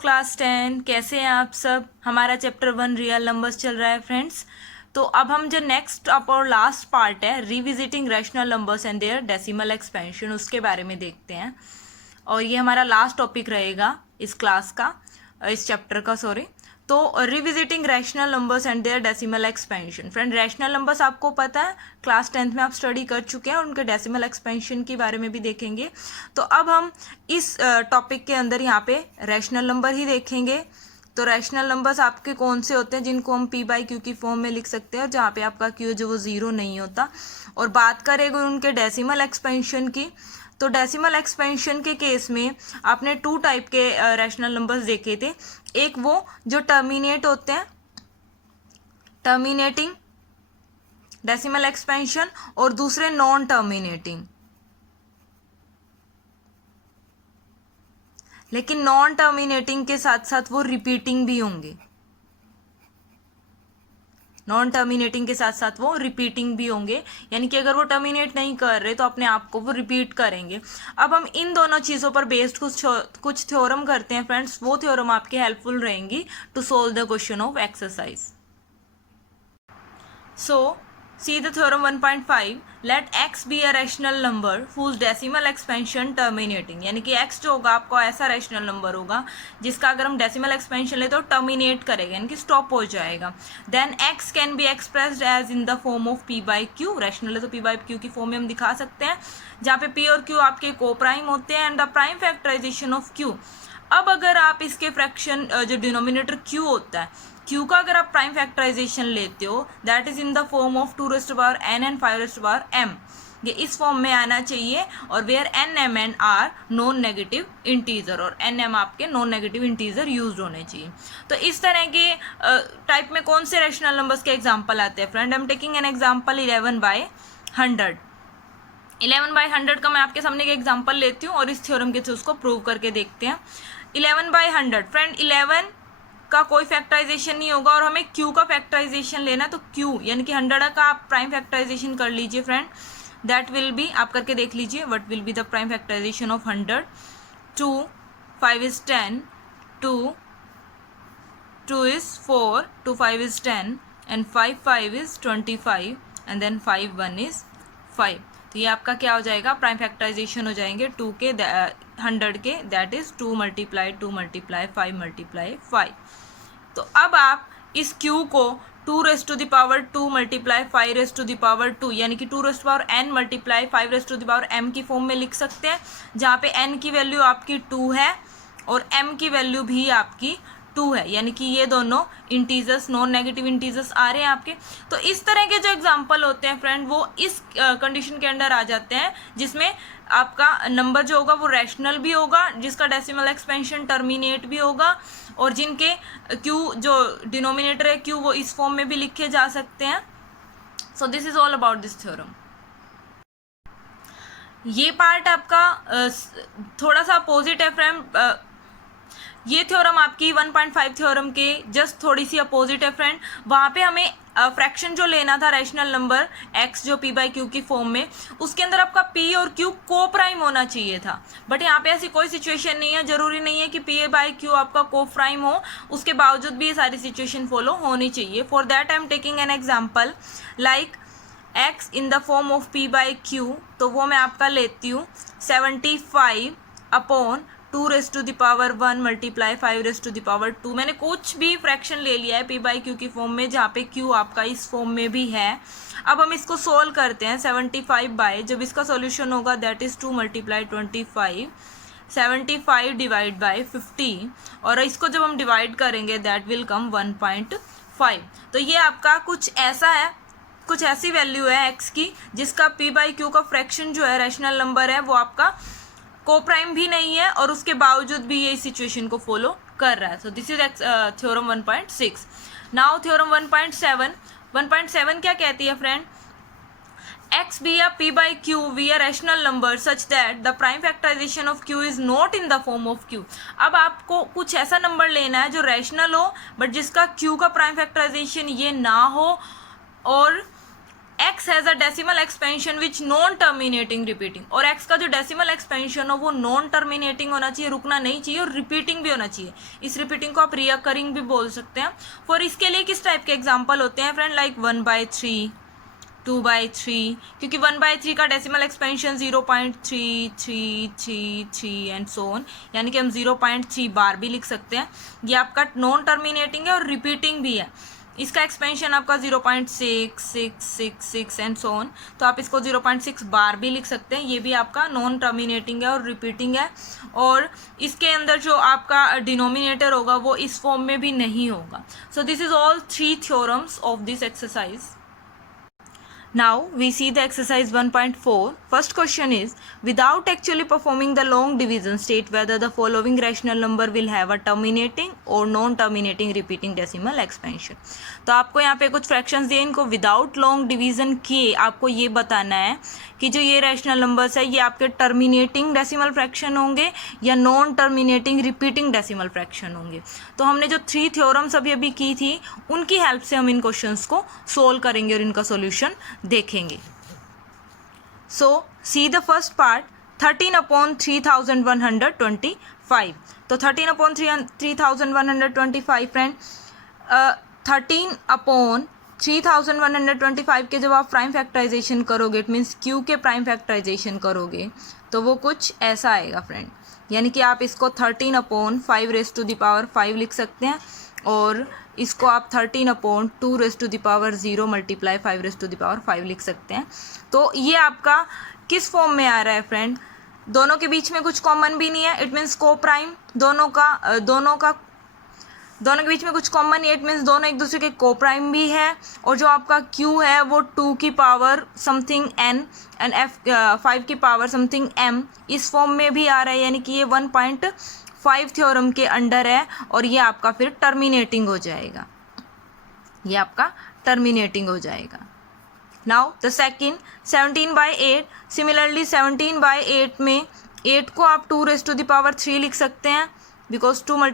Class 10, कैसे हैं आप सब। हमारा चैप्टर 1 रियल नंबर्स चल रहा है फ्रेंड्स। तो अब हम जो नेक्स्ट और लास्ट पार्ट है revisiting rational numbers and their decimal expansion, उसके बारे में देखते हैं। और ये हमारा लास्ट टॉपिक रहेगा इस क्लास का, इस चैप्टर का सॉरी। तो revisiting rational numbers and their decimal expansion. Friend, rational numbers आपको पता है, क्लास 10th में आप स्टडी कर चुके हैं, उनके डेसिमल एक्सपेंशन के बारे में भी देखेंगे। तो अब हम इस टॉपिक के अंदर यहाँ पे रैशनल नंबर ही देखेंगे। तो रैशनल नंबर्स आपके कौन से होते हैं जिनको हम पी बाई क्यू की फॉर्म में लिख सकते हैं, और जहाँ पे आपका क्यू जो वो ज़ीरो नहीं होता। और बात करेंगे उनके डेसिमल एक्सपेंशन की। तो डेसिमल एक्सपेंशन के केस में आपने 2 टाइप के रैशनल नंबर्स देखे थे। एक वो जो टर्मिनेट होते हैं, टर्मिनेटिंग डेसिमल एक्सपेंशन, और दूसरे नॉन टर्मिनेटिंग। लेकिन नॉन टर्मिनेटिंग के साथ साथ वो रिपीटिंग भी होंगे। नॉन टर्मिनेटिंग के साथ साथ वो रिपीटिंग भी होंगे, यानी कि अगर वो टर्मिनेट नहीं कर रहे तो अपने आप को वो रिपीट करेंगे। अब हम इन दोनों चीज़ों पर बेस्ड कुछ थ्योरम करते हैं फ्रेंड्स। वो थ्योरम आपके हेल्पफुल रहेंगी to solve the question of exercise. So see the theorem 1.5, let x be a rational number whose decimal expansion terminating, यानी कि x जो होगा आपको ऐसा रैशनल नंबर होगा जिसका अगर हम डेसिमल एक्सपेंशन ले तो टर्मिनेट करेगा, यानी कि स्टॉप हो जाएगा। Then x can be expressed as in the form of p by q. Rational है तो p बाई क्यू की फॉर्म में हम दिखा सकते हैं, जहाँ पे p और q आपके को प्राइम होते हैं, and the prime factorisation of q। अब अगर आप इसके फ्रैक्शन जो डिनोमिनेटर q होता है, q का अगर आप प्राइम फैक्टराइजेशन लेते हो, that is in the form of 2n and 5m। ये इस फॉर्म में आना चाहिए, और where n m n are non negative integer, और n m आपके नॉन नेगेटिव इंटीजर यूज होने चाहिए। तो इस तरह के टाइप में कौन से रैशनल नंबर्स के एग्जाम्पल आते हैं friend. I am taking an example 11/100। 11/100 का मैं आपके सामने एक एग्जाम्पल लेती हूँ और इस थ्योरम के थ्रू उसको प्रूव करके देखते हैं। 11/100 फ्रेंड, 11 का कोई फैक्टराइजेशन नहीं होगा, और हमें q का फैक्टराइजेशन लेना है। तो q यानी कि 100 का आप प्राइम फैक्टराइजेशन कर लीजिए फ्रेंड। दैट विल बी, आप करके देख लीजिए, what will be the prime factorisation of 100। 2 5 is 10, 2 is 4, 2 5 is 10, and 5 is 25, and then 5 1 is 5। तो ये आपका क्या हो जाएगा, प्राइम फैक्टराइजेशन हो जाएंगे 2 के 100 के, that is 2 multiply 2 multiply 5 multiply 5। तो अब आप इस q को 2 raise to the power 2 multiply 5 raise to the power 2, यानी कि 2 raise to power n multiply 5 raise to the power m की फॉर्म में लिख सकते हैं, जहाँ पे n की वैल्यू आपकी 2 है और m की वैल्यू भी आपकी 2 है, यानी कि ये दोनों इंटीजर्स नॉन नेगेटिव इंटीजर्स आ रहे हैं आपके। तो इस तरह के जो एग्जांपल होते हैं फ्रेंड, वो इस कंडीशन के अंडर आ जाते हैं जिसमें आपका नंबर जो होगा वो रैशनल भी होगा, जिसका डेसिमल एक्सपेंशन टर्मिनेट भी होगा, और जिनके q जो डिनोमिनेटर है q वो इस फॉर्म में भी लिखे जा सकते हैं। So this is all about this theorem. ये पार्ट आपका थोड़ा सा अपोजिट है फ्रेंड। ये थ्योरम आपकी 1.5 थ्योरम के जस्ट थोड़ी सी अपोजिट है फ्रेंड। वहाँ पे हमें फ्रैक्शन जो लेना था रैशनल नंबर x जो p बाई क्यू की फॉर्म में, उसके अंदर आपका p और q को प्राइम होना चाहिए था। बट यहाँ पे ऐसी कोई सिचुएशन नहीं है, जरूरी नहीं है कि p बाई क्यू आपका को प्राइम हो, उसके बावजूद भी ये सारी सिचुएशन फॉलो होनी चाहिए। For that I am taking an example like x in the form of p by Q. तो वो मैं आपका लेती हूँ 75 upon 2 raise to the power 1 multiply 5 raise to the power 2। मैंने कुछ भी फ्रैक्शन ले लिया है p बाई क्यू की फॉर्म में, जहाँ पे q आपका इस फॉर्म में भी है। अब हम इसको सोल्व करते हैं 75 बाय, जब इसका सॉल्यूशन होगा that is 2 multiply 25, 75 divide by 50, और इसको जब हम डिवाइड करेंगे दैट विल कम 1.5। तो ये आपका कुछ ऐसा है, कुछ ऐसी वैल्यू है x की जिसका p बाई क्यू का फ्रैक्शन जो है रैशनल नंबर है वो आपका को प्राइम भी नहीं है, और उसके बावजूद भी ये सिचुएशन को फॉलो कर रहा है। So this is theorem 1.6। Now theorem 1.7। 1.7 क्या कहती है friend, x be a p by q be a rational number such that the prime factorization of q is not in the form of q। अब आपको कुछ ऐसा number लेना है जो रैशनल हो बट जिसका q का प्राइम फैक्टराइजेशन ये ना हो, और x has a decimal expansion which non terminating repeating, और x का जो डेसिमल एक्सपेंशन हो वो नॉन टर्मिनेटिंग होना चाहिए, रुकना नहीं चाहिए, और रिपीटिंग भी होना चाहिए। इस रिपीटिंग को आप रिकरिंग भी बोल सकते हैं। फॉर इसके लिए किस टाइप के एग्जाम्पल होते हैं फ्रेंड, लाइक 1/3, 2/3, क्योंकि 1/3 का decimal expansion 0.3333 and so on, यानी कि हम 0.3 बार भी लिख सकते हैं। ये आपका नॉन टर्मिनेटिंग है और रिपीटिंग भी है। इसका एक्सपेंशन आपका 0.6666 एंड सो ऑन, तो आप इसको 0.6 बार भी लिख सकते हैं। ये भी आपका नॉन टर्मिनेटिंग है और रिपीटिंग है, और इसके अंदर जो आपका डिनोमिनेटर होगा वो इस फॉर्म में भी नहीं होगा। So this is all 3 theorems of this exercise. Now we see the exercise 1.4. First question is, without actually performing the long division, state whether the following rational number will have a terminating or non-terminating repeating decimal expansion. तो आपको यहाँ पे कुछ fractions दिए, इनको without long division किए आपको ये बताना है कि जो ये रैशनल नंबर्स है ये आपके टर्मिनेटिंग डेसिमल फ्रैक्शन होंगे या non terminating repeating decimal fraction होंगे। तो हमने जो 3 थ्योरम्स अभी की थी उनकी हेल्प से हम इन क्वेश्चंस को सोल्व करेंगे और इनका सॉल्यूशन देखेंगे। सो सी द फर्स्ट पार्ट, 13/3125। तो 13/3125 फ्रेंड, 13/3125 के जब आप प्राइम फैक्टराइजेशन करोगे, इट मीन्स क्यू के प्राइम फैक्टराइजेशन करोगे तो वो कुछ ऐसा आएगा फ्रेंड, यानी कि आप इसको 13/5 लिख सकते हैं, और इसको आप 13/2 मल्टीप्लाई 5 लिख सकते हैं। तो ये आपका किस फॉर्म में आ रहा है फ्रेंड, दोनों के बीच में कुछ कॉमन भी नहीं है, इट मीन्स को प्राइम, दोनों के बीच में कुछ कॉमन नहीं है, इट मीन्स दोनों एक दूसरे के को प्राइम भी है, और जो आपका q है वो 2 की power something n and f 5 की पावर समथिंग m इस फॉर्म में भी आ रहा है, यानी कि ये 1.5 थ्योरम के अंडर है, और ये आपका फिर टर्मिनेटिंग हो जाएगा, ये आपका टर्मिनेटिंग हो जाएगा। नाउ द सेकंड 17/8, सिमिलरली 17/8 में 8 को आप 2⁻³ लिख सकते हैं, बिकॉज 2 ×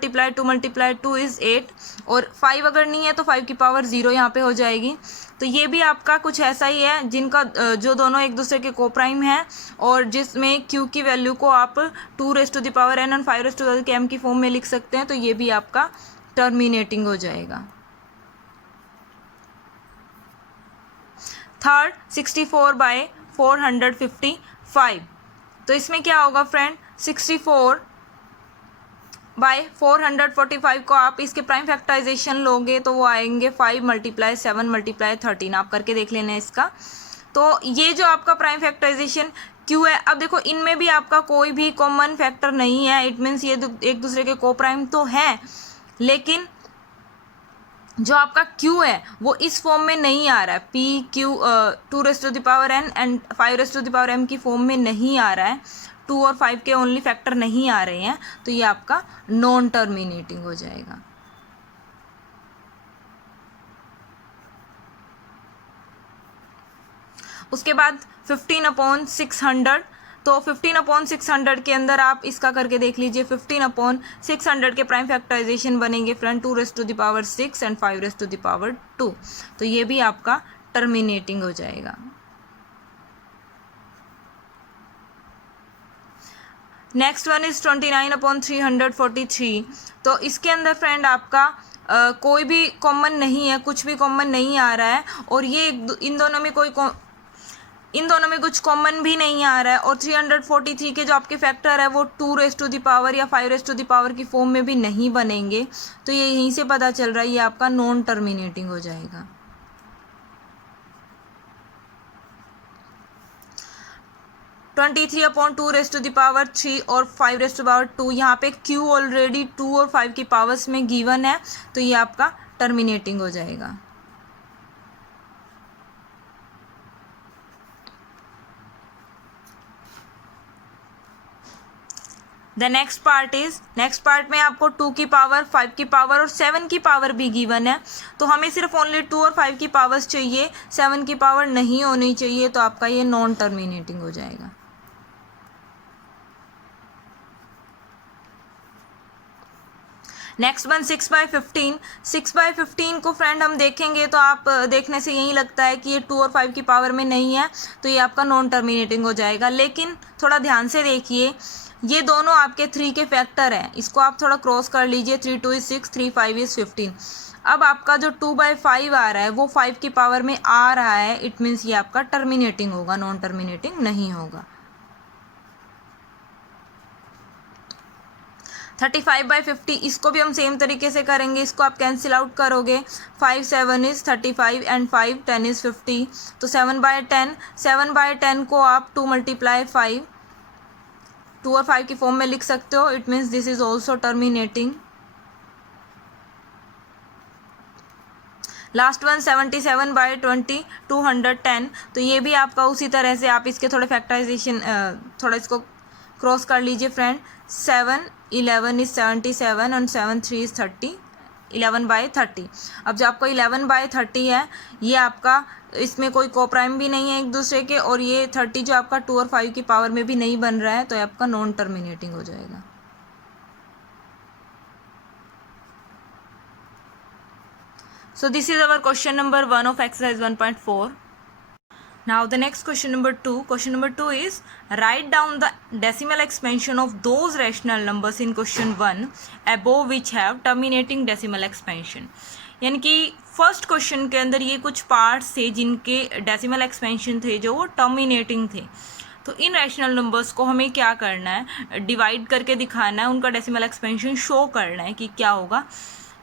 2 इज़ 8, और 5 अगर नहीं है तो 5 की पावर 0 यहाँ पे हो जाएगी। तो ये भी आपका कुछ ऐसा ही है, जिनका जो दोनों एक दूसरे के को प्राइम हैं, और जिसमें q की वैल्यू को आप 2⁻n और 5⁻m की फॉर्म में लिख सकते हैं, तो ये भी आपका टर्मिनेटिंग हो जाएगा। थर्ड 64/455, तो इसमें क्या होगा फ्रेंड, 64/445 को आप इसके प्राइम फैक्टराइजेशन लोगे तो वो आएंगे 5 × 7 × 13, आप करके देख लेना इसका। तो ये जो आपका प्राइम फैक्टराइजेशन क्यू है, अब देखो इनमें भी आपका कोई भी कॉमन फैक्टर नहीं है, इट मीन्स ये एक दूसरे के को प्राइम तो है, लेकिन जो आपका q है वो इस फॉर्म में नहीं आ रहा है, pq 2⁻n एंड 5⁻m की फॉर्म में नहीं आ रहा है, 2 और 5 के ओनली फैक्टर नहीं आ रहे हैं, तो ये आपका नॉन टर्मिनेटिंग हो जाएगा। उसके बाद 15/600, तो 15/600 के अंदर आप इसका करके देख लीजिए, 15/600 के प्राइम फैक्टराइजेशन बनेंगे फ्रेंड 2⁻6 एंड 5⁻2, तो ये भी आपका टर्मिनेटिंग हो जाएगा। नेक्स्ट वन इज़ 29/343, तो इसके अंदर फ्रेंड आपका कोई भी कॉमन नहीं है, कुछ भी कॉमन नहीं आ रहा है, और ये इन दोनों में कुछ कॉमन भी नहीं आ रहा है, और 343 के जो आपके फैक्टर है वो 2 या 5 की फॉर्म में भी नहीं बनेंगे, तो ये यहीं से पता चल रहा है ये आपका नॉन टर्मिनेटिंग हो जाएगा। और 5⁻2 यहाँ पे q ऑलरेडी 2 और 5 की पावर्स में गिवन है, तो ये आपका टर्मिनेटिंग हो जाएगा। द नेक्स्ट पार्ट में आपको 2 की पावर, 5 की पावर और 7 की पावर भी गिवन है, तो हमें सिर्फ ओनली 2 और 5 की पावर्स चाहिए, 7 की पावर नहीं होनी चाहिए, तो आपका ये नॉन टर्मिनेटिंग हो जाएगा। Next one 6/15। 6/15 को फ्रेंड हम देखेंगे तो आप देखने से यही लगता है कि ये 2 और 5 की पावर में नहीं है, तो ये आपका नॉन टर्मिनेटिंग हो जाएगा। लेकिन थोड़ा ध्यान से देखिए, ये दोनों आपके 3 के फैक्टर हैं, इसको आप थोड़ा क्रॉस कर लीजिए। 3 2 is 6, 3 5 is 15। अब आपका जो 2/5 आ रहा है वो 5 की पावर में आ रहा है, इट मीन्स ये आपका टर्मिनेटिंग होगा, नॉन टर्मिनेटिंग नहीं होगा। 35/50, इसको भी हम सेम तरीके से करेंगे, इसको आप कैंसिल आउट करोगे। 5 7 is 35 एंड 5 10 is 50, तो 7/10। 7/10 को आप 2 × 5 2 और 5 की फॉर्म में लिख सकते हो, it means this is also terminating. Last one 77/20, 210, तो ये भी आपका उसी तरह से आप इसके थोड़े फैक्टराइजेशन थोड़ा इसको क्रॉस कर लीजिए फ्रेंड। 7 11 is 77 और 7 3 is 30, 11/30। अब जो आपको 11/30 है, ये आपका इसमें कोई कोप्राइम भी नहीं है एक दूसरे के, और ये 30 जो आपका 2 और 5 की पावर में भी नहीं बन रहा है, तो ये आपका नॉन टर्मिनेटिंग हो जाएगा। So this is our question number 1 of exercise 1.4. Now the next question number 2. Question number 2 is write down the decimal expansion of those rational numbers in question 1 above which have terminating decimal expansion. यानी कि first question के अंदर ये कुछ parts थे जिनके decimal expansion थे जो वो टर्मिनेटिंग थे। तो इन रैशनल नंबर्स को हमें क्या करना है, डिवाइड करके दिखाना है, उनका डेसिमल एक्सपेंशन शो करना है कि क्या होगा।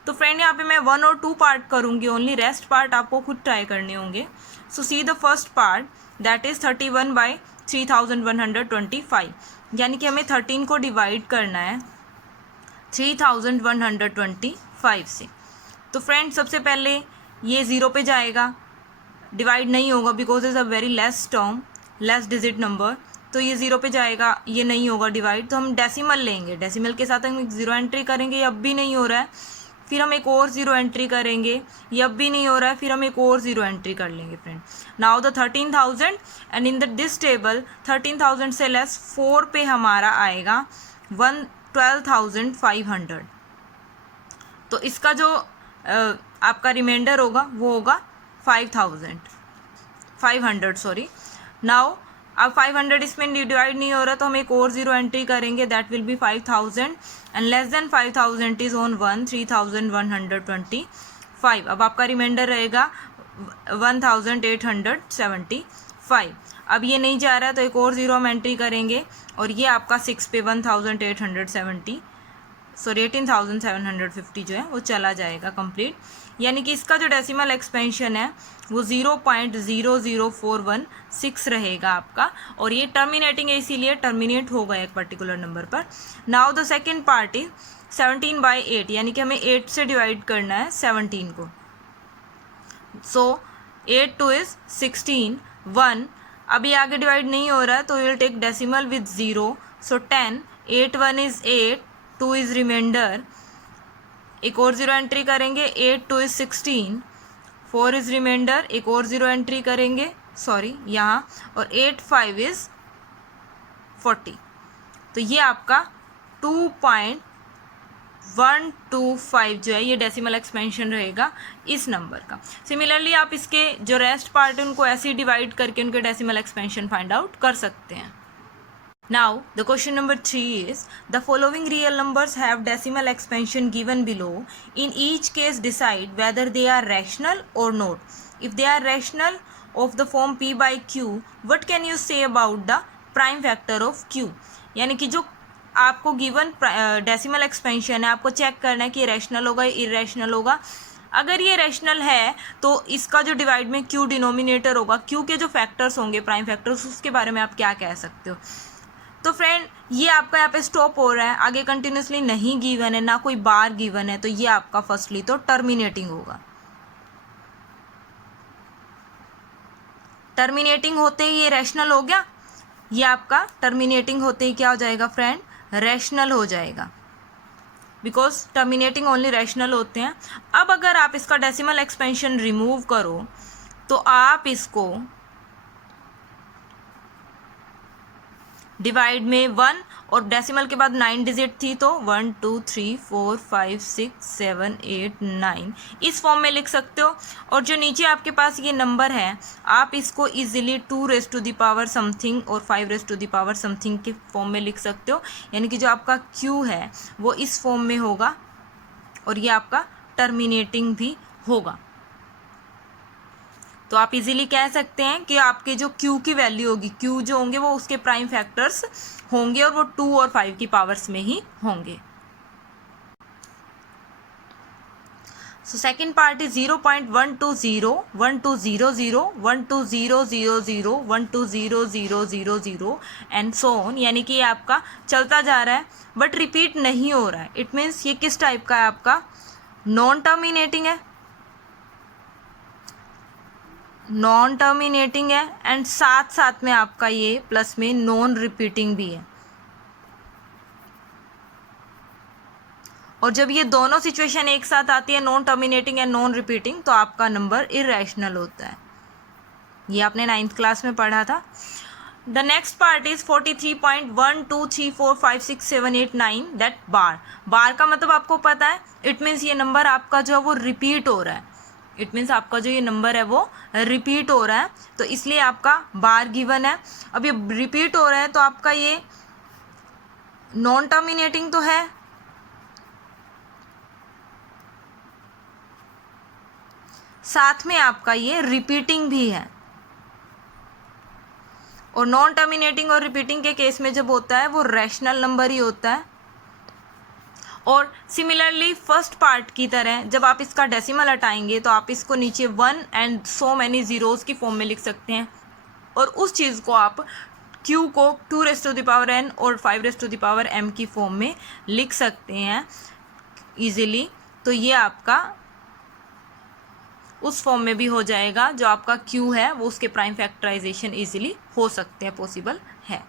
तो फ्रेंड यहाँ पे मैं 1 और 2 पार्ट करूँगी ओनली, रेस्ट पार्ट आपको खुद ट्राई करने होंगे। So see the first part, that is 31/3125, यानी कि हमें 13 को डिवाइड करना है 3125 से। तो फ्रेंड सबसे पहले ये 0 पे जाएगा, डिवाइड नहीं होगा because is a very less term, less digit number, तो ये 0 पे जाएगा, ये नहीं होगा डिवाइड। तो हम डेसिमल लेंगे, डेसिमल के साथ हम 0 एंट्री करेंगे, ये अब भी नहीं हो रहा है, फिर हम एक और 0 एंट्री करेंगे, ये अब भी नहीं हो रहा है, फिर हम एक और 0 एंट्री कर लेंगे friend. Now the 13,000 and in this table 13,000 से लेस 4 पे हमारा आएगा 12,500। तो इसका जो आपका रिमाइंडर होगा वो होगा 500 सॉरी। नाउ अब 500 इसमें डिवाइड नहीं हो रहा, तो हम एक और 0 एंट्री करेंगे, that will be 5000 and less than 5000 is on 1, 3125। अब आपका रिमाइंडर रहेगा 1875। अब ये नहीं जा रहा है तो एक और 0 हम एंट्री करेंगे, और ये आपका 6 पे 1850 जो है वो चला जाएगा कंप्लीट। यानी कि इसका जो डेसिमल एक्सपेंशन है वो 0.00416 रहेगा आपका, और ये टर्मिनेटिंग है, इसीलिए टर्मिनेट होगा एक पर्टिकुलर नंबर पर। Now the second part is 17/8, यानी कि हमें 8 से डिवाइड करना है 17 को। सो 8 2 is 16, 1 अभी आगे डिवाइड नहीं हो रहा है, तो will take decimal with 0, so 10, 8 1 is 8, 2 is remainder, एक और 0 एंट्री करेंगे, 8 2 is 16, 4 इज रिमाइंडर, एक और 0 एंट्री करेंगे सॉरी यहाँ, और 8 5 is 40। तो ये आपका 2.125 जो है ये डेसिमल एक्सपेंशन रहेगा इस नंबर का। सिमिलरली आप इसके जो रेस्ट पार्ट है उनको ऐसे ही डिवाइड करके उनके डेसिमल एक्सपेंशन फाइंड आउट कर सकते हैं। Now the question number 3 is the following real numbers have decimal expansion given below. In each case decide whether they are rational or not. If they are rational of the form p by q, what can you say about the prime factor of q? यानी कि जो आपको given decimal expansion है आपको check करना है कि rational होगा या इरेशनल होगा। अगर ये रैशनल है तो इसका जो डिवाइड में q डिनोमिनेटर होगा, q के जो फैक्टर्स होंगे प्राइम फैक्टर्स, उसके बारे में आप क्या कह सकते हो। तो फ्रेंड ये आपका यहाँ पे स्टॉप हो रहा है, आगे कंटिन्यूसली नहीं गिवन है, ना कोई बार गिवन है, तो ये आपका फर्स्टली तो टर्मिनेटिंग होगा। टर्मिनेटिंग होते ही ये रैशनल हो गया, ये आपका टर्मिनेटिंग होते ही क्या हो जाएगा फ्रेंड, रैशनल हो जाएगा, बिकॉज टर्मिनेटिंग ओनली रैशनल होते हैं। अब अगर आप इसका डेसिमल एक्सपेंशन रिमूव करो तो आप इसको डिवाइड में 1 और डेसिमल के बाद 9 डिजिट थी तो 1 2 3 4 5 6 7 8 9 इस फॉर्म में लिख सकते हो। और जो नीचे आपके पास ये नंबर है आप इसको easily 2 raise to the power something और 5 raise to the power something के फॉर्म में लिख सकते हो, यानी कि जो आपका Q है वो इस फॉर्म में होगा और ये आपका टर्मिनेटिंग भी होगा। तो आप इजीली कह सकते हैं कि आपके जो Q की वैल्यू होगी, Q जो होंगे वो उसके प्राइम फैक्टर्स होंगे और वो 2 और 5 की पावर्स में ही होंगे। So second part is 0.120 1200 12000 1200000 and so on, यानी कि ये आपका चलता जा रहा है बट रिपीट नहीं हो रहा है। इट मीन्स ये किस टाइप का है, आपका नॉन टर्मिनेटिंग है, नॉन टर्मिनेटिंग है एंड साथ साथ में आपका ये प्लस में नॉन रिपीटिंग भी है। और जब ये दोनों सिचुएशन एक साथ आती है, non terminating and non repeating, तो आपका नंबर इरेशनल होता है। ये आपने 9th क्लास में पढ़ा था। The next part is 43.123456789 that bar. Bar का मतलब आपको पता है, इट मीन्स ये नंबर आपका जो है वो रिपीट हो रहा है। इट मीन्स आपका जो ये नंबर है वो रिपीट हो रहा है, तो इसलिए आपका बार गिवन है। अब ये रिपीट हो रहा है तो आपका ये नॉन टर्मिनेटिंग तो है, साथ में आपका ये रिपीटिंग भी है। और नॉन टर्मिनेटिंग और रिपीटिंग के केस में जब होता है वो रैशनल नंबर ही होता है। और सिमिलरली फर्स्ट पार्ट की तरह जब आप इसका डेसिमल हटाएंगे तो आप इसको नीचे 1 एंड सो मैनी ज़ीरोज़ की फॉर्म में लिख सकते हैं, और उस चीज़ को आप Q को 2 raise to the power n और 5 raise to the power m की फॉर्म में लिख सकते हैं ईजिली। तो ये आपका उस फॉर्म में भी हो जाएगा, जो आपका Q है वो उसके प्राइम फैक्टराइजेशन ईजिली हो सकते हैं, पॉसिबल है।